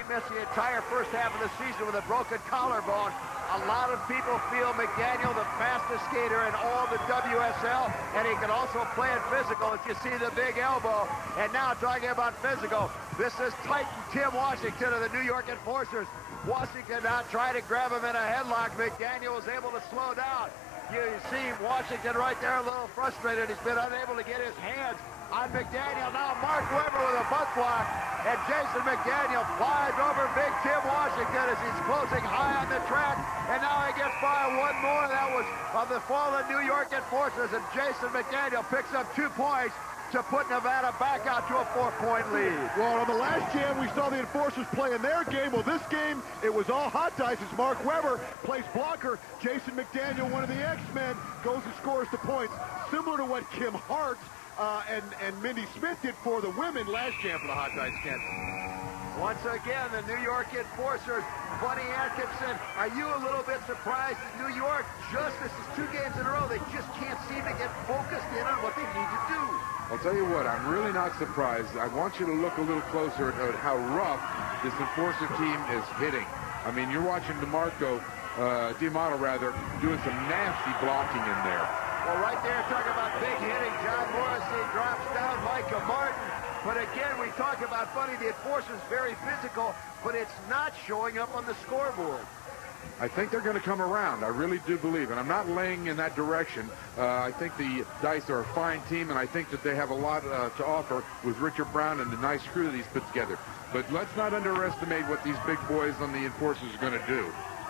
He missed the entire first half of the season with a broken collarbone. A lot of people feel McDaniel the fastest skater in all the WSL, and he can also play it physical if you see the big elbow. And now talking about physical, this is Titan Tim Washington of the New York Enforcers. Washington now trying to grab him in a headlock. McDaniel was able to slow down. You see Washington right there a little frustrated. He's been unable to get his hands on McDaniel. Now Mark Webber with a butt block, and Jason McDaniel flies over big Tim Washington as he's closing high on the track, and now he gets by one more. That was of the fallen New York Enforcers, and Jason McDaniel picks up 2 points to put Nevada back out to a 4-point lead. Well, on the last jam, we saw the Enforcers play in their game. Well, this game, it was all hot dice as Mark Webber plays blocker. Jason McDaniel, one of the X-Men, goes and scores the points. Similar to what Kim Hart and Mindy Smith did for the women last jam for the hot dice, Ken. Once again, the New York Enforcers, Buddy Atkinson, are you a little bit surprised that New York, this is 2 games in a row, they just can't seem to get focused in on what they need to do? I'll tell you what, I'm really not surprised. I want you to look a little closer at how rough this Enforcer team is hitting. I mean, you're watching D'Amato doing some nasty blocking in there. Well, right there, talking about big hitting, John Morrissey drops down Micah Martin. But again, we talk about, Buddy, the Enforcers very physical, but it's not showing up on the scoreboard. I think they're going to come around. I really do believe, and I'm not laying in that direction. I think the Dice are a fine team, and I think that they have a lot to offer with Richard Brown and the nice crew that he's put together. But let's not underestimate what these big boys on the Enforcers are going to do.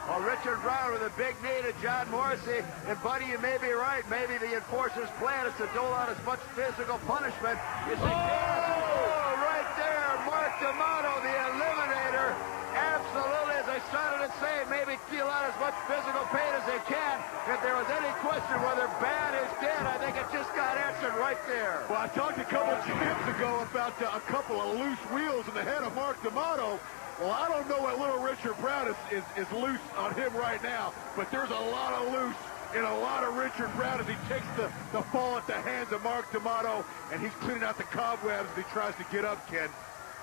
Well, Richard Brown with a big knee to John Morrissey. And, Buddy, you may be right. Maybe the Enforcers' plan is to dole out as much physical punishment as they can. Oh, right there, Mark D'Amato, the eliminator. Absolutely, as I started to say, maybe deal out as much physical pain as they can. If there was any question whether bad is dead, I think it just got answered right there. Well, I talked a couple of jams ago about a couple of loose wheels in the head of Mark D'Amato. Well, I don't know what little Richard Brown is loose on him right now, but there's a lot of loose in a lot of Richard Brown as he takes the fall at the hands of Mark D'Amato, and he's cleaning out the cobwebs as he tries to get up, Ken.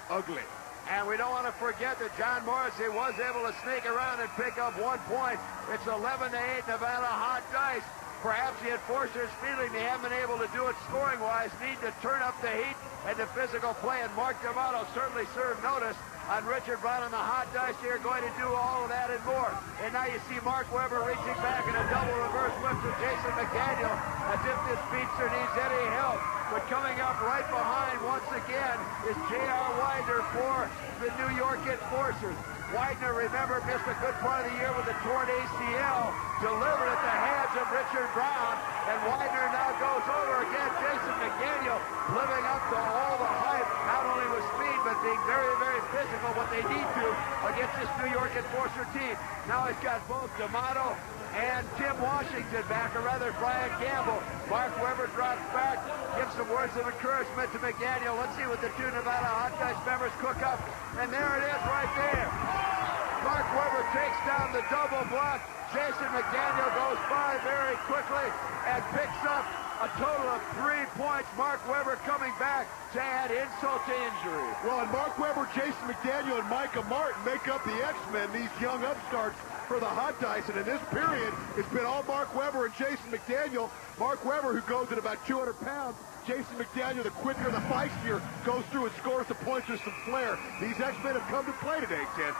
Ugly. And we don't want to forget that John Morrissey was able to sneak around and pick up 1 point. It's 11-8 Nevada hot dice. Perhaps the Enforcers, feeling they haven't been able to do it scoring-wise, need to turn up the heat and the physical play. And Mark D'Amato certainly served notice on Richard Brown on the hot dice here, going to do all of that and more. And now you see Mark Webber reaching back in a double reverse whip to Jason McDaniel, as if this speedster needs any help. But coming up right behind once again is J.R. Widener for the New York Enforcers. Widener, remember, missed a good part of the year with a torn ACL, delivered at the hands of Richard Brown, and Widener now goes over again. Jason McDaniel living up to all the hype, not only with speed, but being very, very physical, what they need to against this New York Enforcer team. Now he's got both D'Amato and Tim Washington back, or rather Brian Gamble. Mark Webber drops back, gives some words of encouragement to McDaniel. Let's see what the 2 Nevada Hot Dice members cook up. And there it is right there. Mark Webber takes down the double block. Jason McDaniel goes by very quickly and picks up a total of 3 points. Mark Webber coming back to add insult to injury. Well, and Mark Webber, Jason McDaniel, and Micah Martin make up the X-Men, these young upstarts for the hot dice. And in this period, it's been all Mark Webber and Jason McDaniel. Mark Webber, who goes at about 200 pounds. Jason McDaniel, the quicker, the feistier, goes through and scores the points with some flair. These X-Men have come to play today, Ken.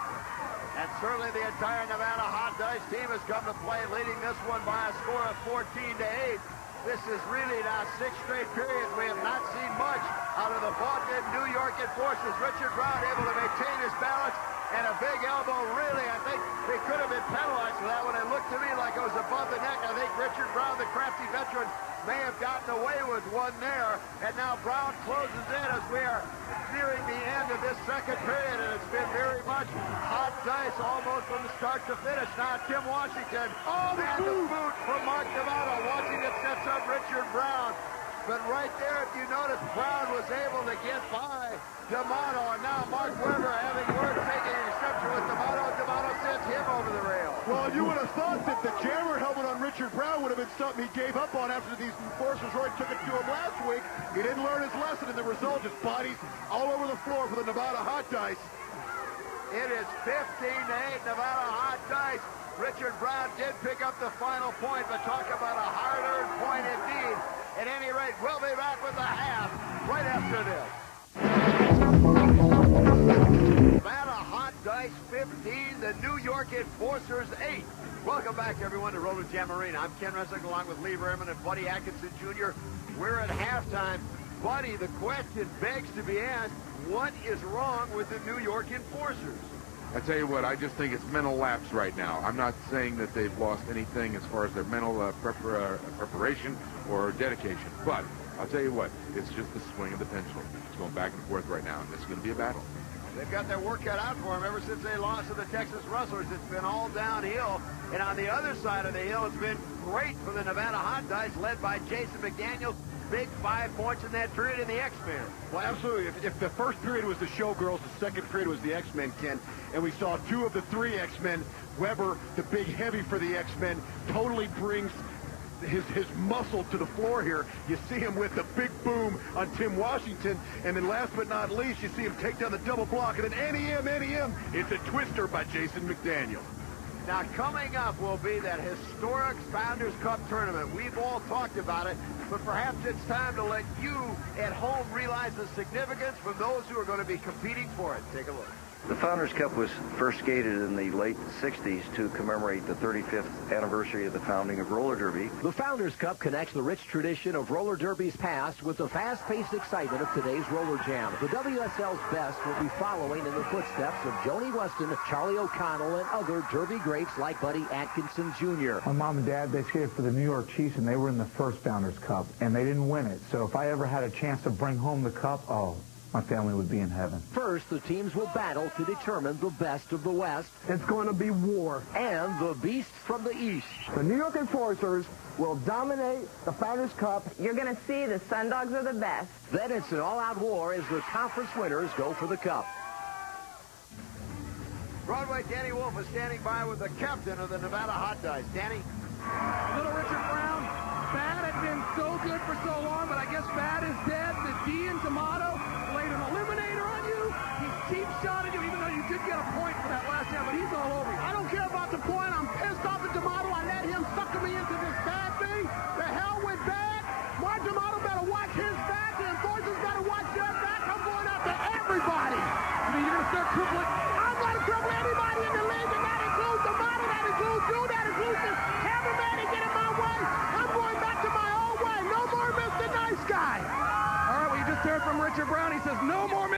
And certainly the entire Nevada Hot Dice team has come to play, leading this one by a score of 14-8. This is really now 6 straight periods. We have not seen much out of the vaunted New York Enforcers. Richard Brown able to maintain his balance, and a big elbow. Really, I think they could have been penalized for that one. It looked to me like it was above the neck. I think Richard Brown, the crafty veteran, may have gotten away with one there. And now Brown closes in as we are nearing the end of this second period, and it's been very much hot dice almost from the start to finish. Now Tim Washington, and the boot from Mark D'Amato. Washington sets up Richard Brown. But right there, if you notice, Brown was able to get by D'Amato, and now Mark Webber having word, taking an exception with D'Amato. D'Amato sends him over the rail. Well, you would have thought that the jammer helmet on Richard Brown would have been something he gave up on after these Enforcers really took it to him last week. He didn't learn his lesson, and the result is bodies all over the floor for the Nevada Hot Dice. It is 15-8, Nevada Hot Dice. Richard Brown did pick up the final point, but talk about a hard-earned point indeed. At any rate, we'll be back with the half right after this. Nevada Hot Dice 15, the New York Enforcers 8. Welcome back, everyone, to RollerJam Arena. I'm Ken Resnick along with Lee Berman and Buddy Atkinson, Jr. We're at halftime. Buddy, the question begs to be asked, what is wrong with the New York Enforcers? I tell you what, I just think it's mental lapse right now. I'm not saying that they've lost anything as far as their mental preparation or dedication, but I'll tell you what, it's just the swing of the pendulum. It's going back and forth right now, and it's going to be a battle. They've got their work cut out for them ever since they lost to the Texas Rustlers. It's been all downhill. And on the other side of the hill, it's been great for the Nevada Hot Dice, led by Jason McDaniels. Big 5 points in that period in the X-Men. Well, absolutely. If the first period was the Showgirls, the second period was the X-Men, Ken. And we saw 2 of the 3 X-Men. Weber, the big heavy for the X-Men, totally brings his muscle to the floor here. You see him with the big boom on Tim Washington, and then last but not least, you see him take down the double block, and then NEM, it's a twister by Jason McDaniel. Now, coming up will be that historic Founders Cup tournament. We've all talked about it, but perhaps it's time to let you at home realize the significance from those who are going to be competing for it. Take a look. The Founders Cup was first skated in the late 60s to commemorate the 35th anniversary of the founding of roller derby. The Founders Cup connects the rich tradition of roller derby's past with the fast-paced excitement of today's roller jam. The WSL's best will be following in the footsteps of Joni Weston, Charlie O'Connell, and other derby greats like Buddy Atkinson Jr. My mom and dad, they skated for the New York Chiefs, and they were in the first Founders Cup, and they didn't win it. So if I ever had a chance to bring home the cup, oh, my family would be in heaven. First, the teams will battle to determine the best of the West. It's going to be war. And the beast from the East. The New York Enforcers will dominate the Founders Cup. You're going to see the Sundogs are the best. Then it's an all-out war as the conference winners go for the cup. Broadway Danny Wolf is standing by with the captain of the Nevada Hot Dice. Danny? Little Richard Brown, Bad had been so good for so long, but I guess Bad is dead. The D in Tomato laid an eliminator on you. He cheap shotted you, even though you did get a point for that last time, but he's all over you. I don't care about the point. I'm pissed off at Tomato. I let him sucker me into this bad thing. The hell with Bad. Mark Tomato better watch his back. The Enforcers better watch their back. I'm going after everybody. I mean, you're going to start crippling. I'm going to cripple anybody in the league, and that includes Tomato, that includes you, that includes this cameraman to get in my way. I'm going back to my old way. No more Mr. Nice Guy. All right, well, you just heard from Richard Brown. He says, no more